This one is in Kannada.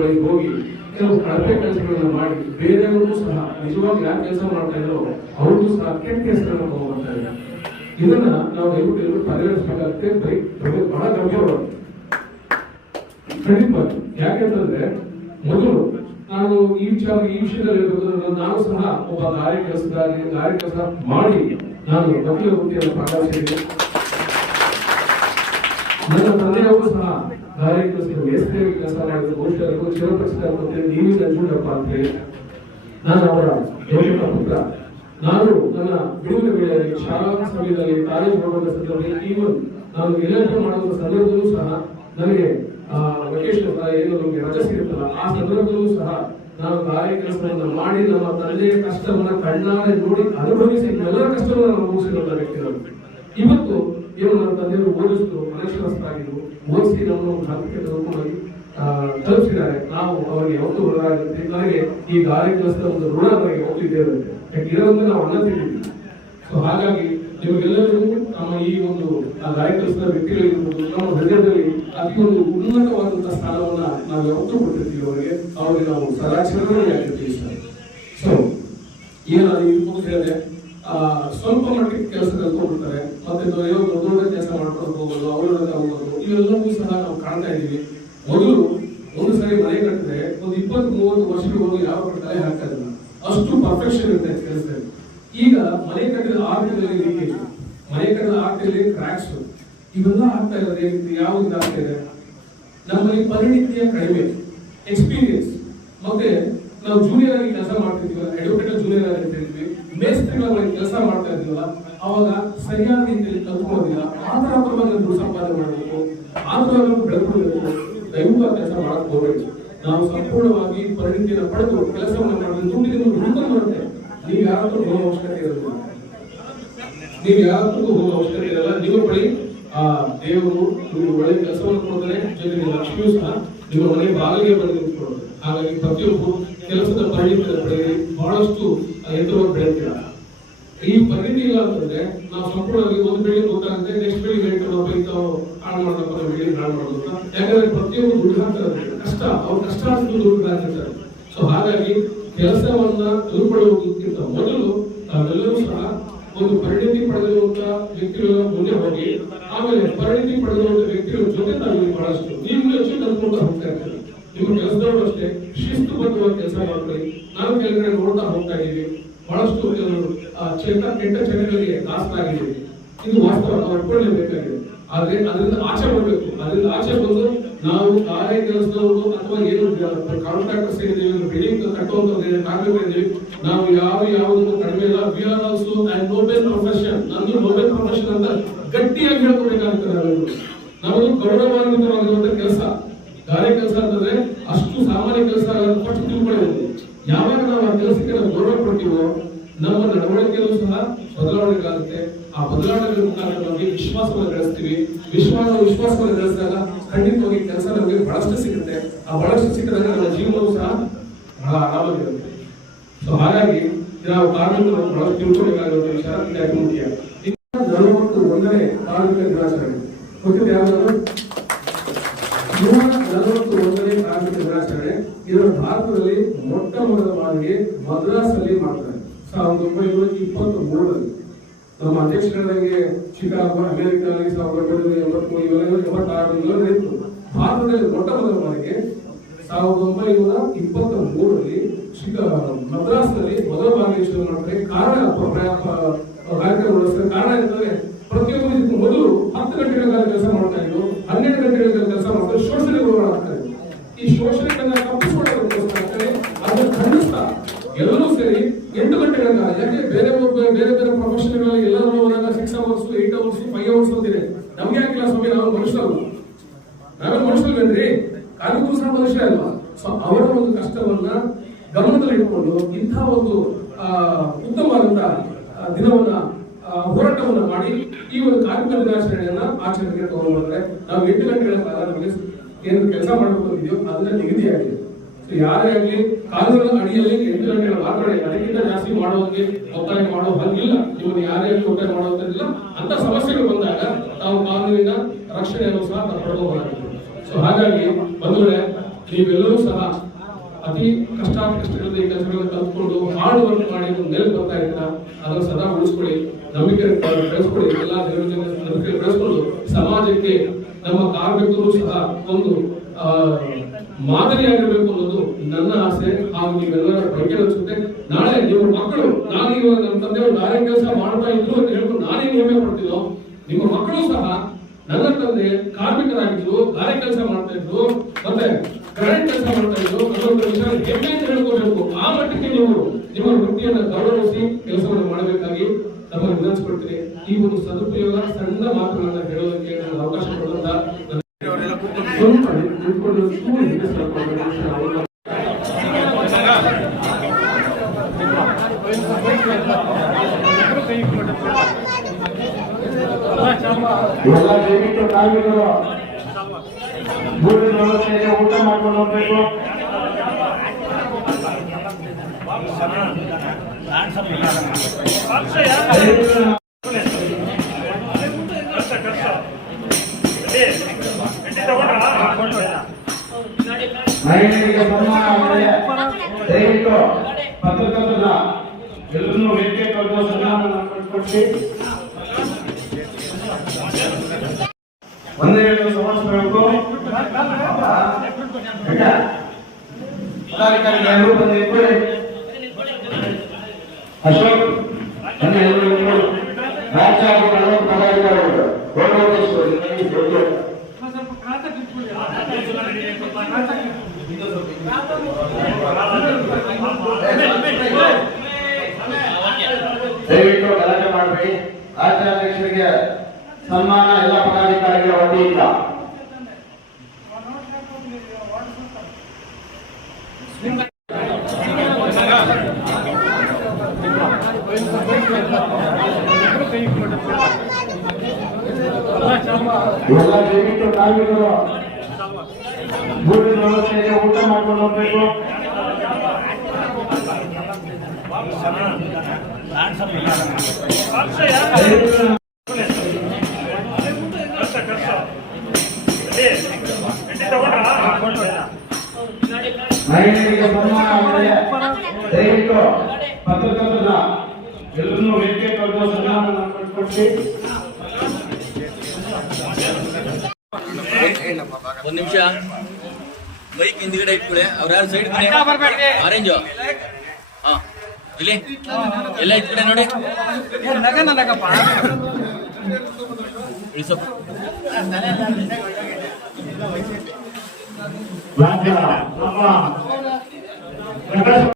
ಬಳಿ ಹೋಗಿ ಕೆಲವು ಕಳಪೆ ಕೆಲಸಗಳನ್ನು ಮಾಡಿ ಬೇರೆಯವರು ಸಹ ನಿಜವಾಗಿ ಯಾರು ಕೆಲಸ ಮಾಡ್ತಾ ಇದ್ರು ಅವ್ರಿಗೂ ಸಹ ಕೆಟ್ಟ ಹೆಸರನ್ನು ತಗೊಂಡ್ಬರ್ತಾ ಇದ್ದಾರೆ. ಇದನ್ನ ನಾವು ಎಲ್ಲರೂ ಪರಿಗಣಿಸಬೇಕಾಗುತ್ತೆ. ಬಹಳ ಗಂಭೀರವಾಗಿ ಖಂಡಿತವಾಗಿ. ಯಾಕೆಂತಂದ್ರೆ ಮೊದಲು ನಾನು ಈ ವಿಷಯದಲ್ಲಿ ನಾನು ಸಹ ಒಬ್ಬ ಗಾರೆ ಕೆಲಸ ಮಾಡಿ ನಾನು ವಕೀಲ ವೃತ್ತಿಯನ್ನು ಪ್ರಾರಂಭಿಸಿದೆ. ನನ್ನ ತಂದೆಯವರು ಸಹ ಗಾರೆ ಮೇಸ್ತ್ರಿಯಾಗಿ ಕೆಲಸ ಮಾಡಿದ್ರು. ಬಹುಶಃ ಚಿರಪರಿಚಿತ ನೀವಿ ನಂಜುಂಡಪ್ಪ ಅಂತ ಹೇಳಿ ನಾನು ಅವರ ಜೋಡಿನ ಪುತ್ರ. ನಾನು ನನ್ನ ಬಿಡುವಿನ ವೇಳೆಯಲ್ಲಿ ಶಾಲಾ ಸಮಯದಲ್ಲಿ ಕಾಲೇಜ್ ಹೋಗುವ ಸಂದರ್ಭದಲ್ಲಿ ಈವನ್ ನಾನು ಎಲ್ಎಲ್ಬಿ ಮಾಡುವ ಸಂದರ್ಭದಲ್ಲೂ ಸಹ ನನಗೆ ವೆಕೇಶನ್ ಏನು ನಮಗೆ ರಜೆ ಸಿಗುತ್ತಲ್ಲ ಆ ಸಂದರ್ಭದಲ್ಲೂ ಸಹ ನಾನು ಗಾರೆ ಕೆಲಸವನ್ನು ಮಾಡಿ ನಮ್ಮ ತಂದೆಯ ಕಷ್ಟವನ್ನ ಕಣ್ಣಾರೆ ನೋಡಿ ಅನುಭವಿಸಿ ಎಲ್ಲರ ಕಷ್ಟವನ್ನು ನಾನು ಮುಗಿಸಿರುವಂತ ವ್ಯಕ್ತಿಗಳು. ಇವತ್ತು ಏನು ನನ್ನ ತಂದೆಯವರು ಓದಿಸಿದ್ರು, ಅನಕ್ಷರಸ್ಥರಾಗಿದ್ರು, ಓದಿಸಿ ನಮ್ಮನ್ನು ಹಂತಕ್ಕೆ ತೆಗೆದುಕೊಂಡು ತಲುಪಿಸಿದ್ದಾರೆ. ನಾವು ಅವರಿಗೆ ಯಾವತ್ತೂ ಋಣರಾಗುತ್ತೆ. ನನಗೆ ಈ ಗಾರೆ ಕೆಲಸದ ಒಂದು ಋಣ ನನಗೆ ಯಾವತ್ತೂ ಇದೇ ಇರುತ್ತೆ. ಯಾಕೆ ಇರೋದನ್ನ ನಾವು ಅನ್ನ ತಿಂದಿದ್ದೀವಿ. ಸೊ ಹಾಗಾಗಿ ನಿಮಗೆಲ್ಲರಿಗೂ ನಮ್ಮ ಈ ಒಂದು ಗಾರೆ ಕೆಲಸದ ವ್ಯಕ್ತಿಗಳಿರ್ಬೋದು ನಮ್ಮ ಹೃದಯದಲ್ಲಿ ಅತಿ ಒಂದು ಉನ್ನತವಾದಂತಹ ಸ್ಥಾನವನ್ನ ನಾವು ಯಾವತ್ತೂ ಕೊಟ್ಟಿರ್ತೀವಿ. ಅವರಿಗೆ ನಾವು ಸದಾಚಾರವಾಗಿ ಆಗಿರ್ತೀವಿ ಸರ್. ಸೊ ಏನು ಹೇಳಿದೆ, ಸ್ವಲ್ಪ ಮಟ್ಟಿಗೆ ಕೆಲಸ ಕಲ್ತ್ಕೊಂಡ್ಬಿಡ್ತಾರೆ, ಮತ್ತೆ ದೊಡ್ಡ ಕೆಲಸ ಮಾಡ್ಕೊಂಡು ಹೋಗೋದು, ಅವರೊಳಗೆ ಹೋಗೋದು, ಇವೆಲ್ಲವೂ ಸಹ ನಾವು ಕಾಣ್ತಾ ಇದ್ದೀವಿ. ಮೊದಲು ಒಂದು ಸರಿ ಮನೆ ಕಟ್ಟಿದ್ರೆ ಒಂದು 20-30 ವರ್ಷಗಳು ಯಾವ ತಲೆ ಹಾಕ್ತಾ ಇರಲಿಲ್ಲ, ಅಷ್ಟು ಪರ್ಫೆಕ್ಷನ್ ಇರುತ್ತೆ ಕೆಲಸದಲ್ಲಿ. ಈಗ ಮನೆ ಕಟ್ಟಿದ ಆರ್ಥದಲ್ಲಿ ಲೀಕೇಜ್, ಮನೆ ಕಟ್ಟಿದ ಆರ್ಥದಲ್ಲಿ ಕ್ರ್ಯಾಕ್ಸ್, ಇವೆಲ್ಲ ಆಗ್ತಾ ಇರೋದು ಯಾವ್ದು ಆಗ್ತಾ ಇದೆ? ನಮ್ಮಲ್ಲಿ ಪರಿಣಿತಿಯ ಕಡಿಮೆ, ಎಕ್ಸ್ಪೀರಿಯನ್ಸ್. ಮತ್ತೆ ನಾವು ಜೂನಿಯರ್ ಆಗಿ ಕೆಲಸ ಮಾಡ್ತಿರ್ತೀವಲ್ಲ, ಎಡ್ವೊಕೇಟ್ ಜೂನಿಯರ್ ಆಗಿ ಇರ್ತಿದ್ವಿ, ಮೇಸ್ತ್ರಿಗಳಾಗಿ ಕೆಲಸ ಮಾಡ್ತಾ ಇದ್ದೀವಲ್ಲ, ಅವಾಗ ಸರಿಯಾದ ರೀತಿಯಲ್ಲಿ ಕಲ್ತ್ಕೊಳ್ಳೋದಿಲ್ಲ. ಆತರವಾಗಿ ದುಡ್ಡು ಸಂಪಾದನೆ ಮಾಡಬೇಕು, ಆತರವಾಗಿ ಬೆಳೆದುಕೊಳ್ಬೇಕು. ದೈವ ಕೆಲಸ ಮಾಡಕ್ ಹೋಗ್ಬೇಕು. ನಾವು ಸಂಪೂರ್ಣವಾಗಿ ಪರಿಣಿತಿಯನ್ನು ಪಡೆದು ಕೆಲಸವನ್ನು ಮಾಡಿದ್ರೆ ದುಡ್ಡಿಗೆ ಹುಡುಕೊಂಡು ಬರುತ್ತೆ. ನೀವು ಯಾರತ್ತೂ ಹೋಗೋ ಅವಶ್ಯಕತೆ ಇರೋದಿಲ್ಲ. ನಿಮ್ಮ ಬಳಿ ದೇವರು ನಿಮಗೆ ಒಳ್ಳೆ ಕೆಲಸವನ್ನು ಕೊಡ್ತಾರೆ, ಜೊತೆಗೆ ಲಕ್ಷ್ಮಿಯೂ ಸಹ ನಿಮ್ಮ ಮನೆ ಬಾಗಿಲಿಗೆ ಬಂದು ನಿಂತ್ಕೊಳ್ಳೋದು. ಹಾಗಾಗಿ ಪ್ರತಿಯೊಬ್ಬರು ಕೆಲಸದ ಪರಿಣಿತಿಯನ್ನು ಪಡೆಯಿರಿ, ಬಹಳಷ್ಟು ಎತ್ತರವಾಗಿ ಬೆಳೆಯುತ್ತೀರ. ಈ ಪರಿಣಿತಿ ಇಲ್ಲ ಅಂತಂದ್ರೆ ನಾವು ಸಂಪೂರ್ಣವಾಗಿ ಒಂದು ಬಿಲ್ಡಿಂಗ್ ಗೊತ್ತಾಗುತ್ತೆ, ನೆಕ್ಸ್ಟ್ ಬಿಲ್ಡಿಂಗ್ ಹೇಳ್ಕೊಂಡು ಇಂಥವು ಹಾಳು ಮಾಡಬೇಕು, ಬಿಲ್ಡಿಂಗ್ ಹಾಳು ಮಾಡೋದು ಅಂತ. ಯಾಕಂದ್ರೆ ಪ್ರತಿಯೊಬ್ಬರು ದುಡ್ಡು ಹಾಕ್ತಾರೆ, ಕಷ್ಟ, ಅವ್ರು ಕಷ್ಟ ಆಗ್ತದೆ ದುಡ್ಡು ಹಾಕಿರ್ತಾರೆ. ಸೊ ಹಾಗಾಗಿ ಕೆಲಸವನ್ನ ತಿಳ್ಕೊಳ್ಳುವುದಕ್ಕಿಂತ ಮೊದಲು ನಾವೆಲ್ಲರೂ ಸಹ ಒಂದು ಪರಿಣಿತಿ ಪಡೆದಿರುವಂತಹ ವ್ಯಕ್ತಿಗಳ ಮುಂದೆ ಹೋಗಿ ಆಮೇಲೆ ಪರಿಣಿತಿ ಪಡೆದಿರುವಂತಹ ವ್ಯಕ್ತಿಗಳ ಜೊತೆ ನಾವು ಬಹಳಷ್ಟು ನೀವು ಹೆಚ್ಚು ಕಲ್ತ್ಕೊಳ್ತಾ ಹೋಗ್ತಾ ಇರ್ತೀವಿ. ನಿಮ್ಮ ಕೆಲಸದವರು ಅಷ್ಟೇ ಶಿಸ್ತುಬದ್ಧವಾಗಿ ಕೆಲಸ ಮಾಡ್ಕೊಳ್ಳಿ. ನಾವು ಕೆಳಗಡೆ ನೋಡ್ತಾ ಹೋಗ್ತಾ ಇದ್ದೀವಿ, ಬಹಳಷ್ಟು ಕೆಟ್ಟ ಚಟಗಳಿಗೆ ದಾಸರಾಗಿದ್ದೀವಿ. ಇದು ವಾಸ್ತವ, ನಾವು ಒಪ್ಕೊಳ್ಳೇಬೇಕಾಗಿದೆ. ಆದ್ರೆ ಅದರಿಂದ ಆಚೆ ಬರಬೇಕು. ಅದರಿಂದ ಆಚೆ ಬಂದು ನಾವು ಗಾರೆ ಕೆಲಸದವರು ಅಥವಾ ಏನು ಕಾಂಟ್ರಾಕ್ಟರ್ಸ್ ಏನಿದ್ದೀವಿ, ಬಿಲ್ಡಿಂಗ್ ಕಟ್ಟುವಂತ ಕಾರ್ಮಿಕರಿದ್ದೀವಿ, ನಾವು ಯಾವುದನ್ನು ಕಡಿಮೆ ಇಲ್ಲ. We are also Nobel profession. ನಂದು ನೋಬೆಲ್ ಪ್ರೊಫೆಷನ್ ಅಂತ ಗಟ್ಟಿಯಾಗಿ ಹೇಳ್ಕೊಬೇಕಾಗುತ್ತೆ. ನಮ್ಮದು ಗೌರವಾನ್ವಿತವಾಗಿರುವಂತ ಕೆಲಸ ಗಾರೆ ಕೆಲಸ ಅಂತಂದ್ರೆ ಅಷ್ಟು ಸಾಮಾನ್ಯ ಕೆಲಸ ಫಸ್ಟ್ ತಿಳ್ಕೊಳ್ಳಬೇಕು. ಯಾವಾಗ ನಾವು ಆ ಕೆಲಸಕ್ಕೆ ನಾವು ಗೌರವ ಕೊಡ್ತೀವೋ ನಮ್ಮ ನಡವಳಿಕೆಯಲ್ಲೂ ಸಹ ಬದಲಾವಣೆಗಳಾಗುತ್ತೆ. ಆ ಬದಲಾವಣೆಗಳ ಮುಖಾಂತರ ನಮಗೆ ವಿಶ್ವಾಸವನ್ನು ಗಳಿಸ್ತೀವಿ. ವಿಶ್ವಾಸವನ್ನು ಗಳಿಸಿದಾಗ ಖಂಡಿತವಾಗಿ ಕೆಲಸ ನಮಗೆ ಬಹಳಷ್ಟು ಸಿಗುತ್ತೆ. ಆ ಬಹಳಷ್ಟು ಸಿಕ್ಕಿದಾಗ ನಮ್ಮ ಜೀವನವೂ ಸಹ ಬಹಳ ಆರಾಮಾಗಿರುತ್ತೆ. ಸೊ ಹಾಗಾಗಿ ನಾವು ಕಾರ್ಮಿಕರು ಬಹಳ ತಿಳ್ಕೊಬೇಕಾಗಿರುವ ವಿಚಾರ ಇದಾಗಿ ಮುಖ್ಯ. 41ನೇ ಕಾರ್ಮಿಕ ದಿನಾಚರಣೆ ಗೊತ್ತಿದೆ ಯಾವ್ದಾದ್ರು? 141ನೇ ಕಾರ್ಮಿಕ ದಿನಾಚರಣೆ ಇದರ ಭಾರತದಲ್ಲಿ ಮೊಟ್ಟ ಮೊದಲ ಬಾರಿಗೆ ಮದ್ರಾಸಲ್ಲಿ ಮಾಡ್ತಾರೆ 1923ರಲ್ಲಿ. ನಮ್ಮ ಅಧ್ಯಕ್ಷರಿಗೆ ಶಿಕಾಗೋ ಅಮೆರಿಕಾದಲ್ಲಿ 1983 ಇವೆಲ್ಲ ನಡೆಯಿತು. ಭಾರತದಲ್ಲಿ ಮೊಟ್ಟ ಮೊದಲ ಬಾರಿಗೆ 1923ರಲ್ಲಿ ಮದ್ರಾಸ್ನಲ್ಲಿ ಮೊದಲ ಬಾರಿಗೆ ಶುರು ಮಾಡ್ತಾರೆ. ಕಾರಣ ಕಾರಣ ಏನಂದ್ರೆ ಪ್ರತಿಯೊಬ್ಬರು ಮೊದಲು 10 ಗಂಟೆಗಳ ಕಾಲ ಕೆಲಸ ಮಾಡ್ತಾ ಇದ್ರು, 12 ಗಂಟೆಗಳ ಕೆಲಸ ಮಾಡ್ತಾರೆ, ಶೋಷಣೆಗಳು ಆಗ್ತಾ ಇದ್ರು. ಈ ಶೋಷಣೆಗಳನ್ನ ತಪ್ಪಿಸಿಕೊಳ್ಳೋದಕ್ಕೋಸ್ಕರ ಅದನ್ನು ಖಂಡಿಸ್ತಾ ಎಲ್ಲರೂ ಸೇರಿ 8 ಗಂಟೆಗಳ ಕಾಲ, ಯಾಕೆ ಬೇರೆ ಬೇರೆ ಪ್ರೊಫೆಷನ್ಗಳಲ್ಲಿ ಎಲ್ಲರೂ ಹೋದಾಗ 6 hours 8 hours 5 hours ಅಂತಿದೆ. ನಮ್ಗೆ ಯಾಕಿಲ್ಲ ಸ್ವಾಮಿ, ನಾವು ಮನುಷ್ಯರು, ನಾವೇ ಮನುಷ್ಯಲ್ವೇನ್ರಿ? ಕಾರ್ಮಿಕರು ಸಹ ಮನುಷ್ಯ ಅಲ್ವಾ? ಸೊ ಅವರ ಒಂದು ಕಷ್ಟವನ್ನ ಗಮನದಲ್ಲಿ ಇಟ್ಕೊಂಡು ಇಂಥ ಒಂದು ಉತ್ತಮವಾದಂತಹ ದಿನವನ್ನ ಹೋರಾಟವನ್ನ ಮಾಡಿ ಈ ಒಂದು ಕಾರ್ಮಿಕ ದಿನಾಚರಣೆಯನ್ನ ಆಚರಣೆಗೆ ತಗೊಂಡು ಬಂದ್ರೆ ನಾವು 8 ಗಂಟೆಗಳ ಕಾಲ ನಮಗೆ ಏನು ಕೆಲಸ ಮಾಡಬೇಕು ಇದೆಯೋ ಅದನ್ನ ನಿಗದಿಯಾಗಿದೆ. ಸೊ ಯಾರೇ ಆಗಲಿ ಕಾನೂನಿನ ಅಡಿಯಲ್ಲಿ 8 ಗಂಟೆಗಳ ಮಾತ್ರ, ಅದಕ್ಕಿಂತ ಜಾಸ್ತಿ ಮಾಡೋದಕ್ಕೆ ಒತ್ತಾಯ ಮಾಡೋ ಹಾಗಿಲ್ಲ. ನಿಮ್ಮನ್ನು ಯಾರೇ ಒತ್ತಾಯ ಮಾಡೋದಿಲ್ಲ. ಅಂತ ಸಮಸ್ಯೆಗಳು ಬಂದಾಗ ನಾವು ಕಾನೂನಿನ ರಕ್ಷಣೆಯನ್ನು ಸಹ ಪಡೆದುಕೊಳ್ಳಬೇಕು. ಸೊ ಹಾಗಾಗಿ ಬಂಧುಗಳೇ, ನೀವೆಲ್ಲರೂ ಸಹ ಅತಿ ಕಷ್ಟಗಳಿಂದ ಈ ಕೆಲಸಗಳನ್ನು ಕಲ್ತ್ಕೊಂಡು ಹಾರ್ಡ್ ವರ್ಕ್ ಮಾಡಿ ಮೇಲೆ ಬರ್ತಾ ಇರ್ತಾ ಅದನ್ನು ಸದಾ ಉಳಿಸ್ಕೊಳ್ಳಿ, ನಂಬಿಕೆ ಬೆಳೆಸ್ಕೊಳ್ಳಿ, ಎಲ್ಲ ನಂಬಿಕೆ ಬೆಳೆಸ್ಕೊಂಡು ಸಮಾಜಕ್ಕೆ ನಮ್ಮ ಕಾರ್ಮಿಕರು ಸಹ ಒಂದು ಮಾದರಿಯಾಗಿರ್ಬೇಕು ಅನ್ನೋದು ನನ್ನ ಆಸೆ. ಹಾಗೂ ನೀವೆಲ್ಲರ ಬಗ್ಗೆ ಅನ್ಸುತ್ತೆ. ನಾಳೆ ನಿಮ್ಮ ಮಕ್ಕಳು, ನಾನು ಇವಾಗ ನನ್ನ ತಂದೆಯವರು ಗಾರೆ ಕೆಲಸ ಮಾಡ್ತಾ ಇದ್ರು ಅಂತ ಹೇಳ್ಕೊಂಡು ನಾನೇನು ಹೆಮ್ಮೆ ಪಡ್ತಿದ್ದೋ, ನಿಮ್ಮ ಮಕ್ಕಳು ಸಹ ನನ್ನ ತಂದೆ ಕಾರ್ಮಿಕರಾಗಿದ್ರು, ಗಾರೆ ಕೆಲಸ ಮಾಡ್ತಾ ಇದ್ರು, ಮತ್ತೆ ಕರೆಂಟ್ ಕೆಲಸ ಮಾಡ್ತಾ ಇದ್ರು ಅನ್ನೋದ್ರ ವಿಷಯ ಹೆಮ್ಮೆ ಅಂತ ಹೇಳ್ಕೋಬೇಕು. ಆ ಮಟ್ಟಕ್ಕೆ ನೀವು ನಿಮ್ಮ ವೃತ್ತಿಯನ್ನು ಗೌರವಿಸಿ ಕೆಲಸವನ್ನು ಮಾಡಬೇಕಾಗಿ ನಮಗೆ ವಿನಂತಿಸ್ಕೊಳ್ತೀನಿ. ಈ ಒಂದು ಸದುಪಯೋಗ ಸಣ್ಣ ಮಾತುಗಳನ್ನ ಹೇಳೋದಕ್ಕೆ ನಾನು ಅವಕಾಶ ಕೊಡುವಂತ ಎಲ್ಲ ದಯವಿಟ್ಟು ಕಾರ್ಮಿಕರು ಊರಿನ ವ್ಯವಸ್ಥೆಗೆ ಊಟ ಮಾಡ್ಕೊಂಡು ಹೋಗ್ಬೇಕು. ಮಹಿಳೆಯರಿಗೆ ಸನ್ಮಾನ ಮಾಡಿದೆ. ದಯವಿಟ್ಟು ಪತ್ರಕರ್ತರ ಎಲ್ಲರನ್ನೂ ವೇದಿಕೆ ಕರೆದು ಸನ್ಮಾನ ಕೊಟ್ಟು ಒಂದೇ ಸಮರ್ಪಿಸಬೇಕು. ಪದಾಧಿಕಾರಿಗಳು ಎಲ್ಲರೂ ಬಂದು ಅಶೋಕ್ ರಾಜ್ಯ ಹಾಗೂ ಕನ್ನಡ ಪದಾಧಿಕಾರಿಗಳು ದಯವಿಟ್ಟು ಗಲಾಟೆ ಮಾಡಬೇಡಿ. ರಾಜ್ಯಾಧ್ಯಕ್ಷರಿಗೆ ಸನ್ಮಾನ ಎಲ್ಲ ಪದಾಧಿಕಾರಿಗಳ ವತಿಯಿಂದ. ಎಲ್ಲ ದಯವಿಟ್ಟು ಕಾರ್ಮಿಕರು ಊರಿನ ವ್ಯವಸ್ಥೆಗೆ ಊಟ ಮಾಡ್ಕೊಂಡು ಹೋಗ್ಬೇಕು. ಮಹಿಳೆಯರಿಗೆ ಸನ್ಮಾನ ಮಾಡಿದೆ. ದಯವಿಟ್ಟು ಪತ್ರಕರ್ತರ ಎಲ್ಲರನ್ನೂ ವೇದಿಕೆ ಕರೆದು ಸನ್ಮಾನ ಕೊಟ್ಟು ಒಂದ್ ನಿಮಿಷ ಬೈಕ್ ಹಿಂದ್ಗಡೆ ಇಟ್ಕೊಳ್ಳಿ. ಅವ್ರ ಯಾರು ಸೈಡ್ ಆರೆಂಜ್ ಹಾ ಇಲ್ಲಿ ಎಲ್ಲ ಇಟ್ಕಡೆ ನೋಡಿ ಇಳಿಸೋ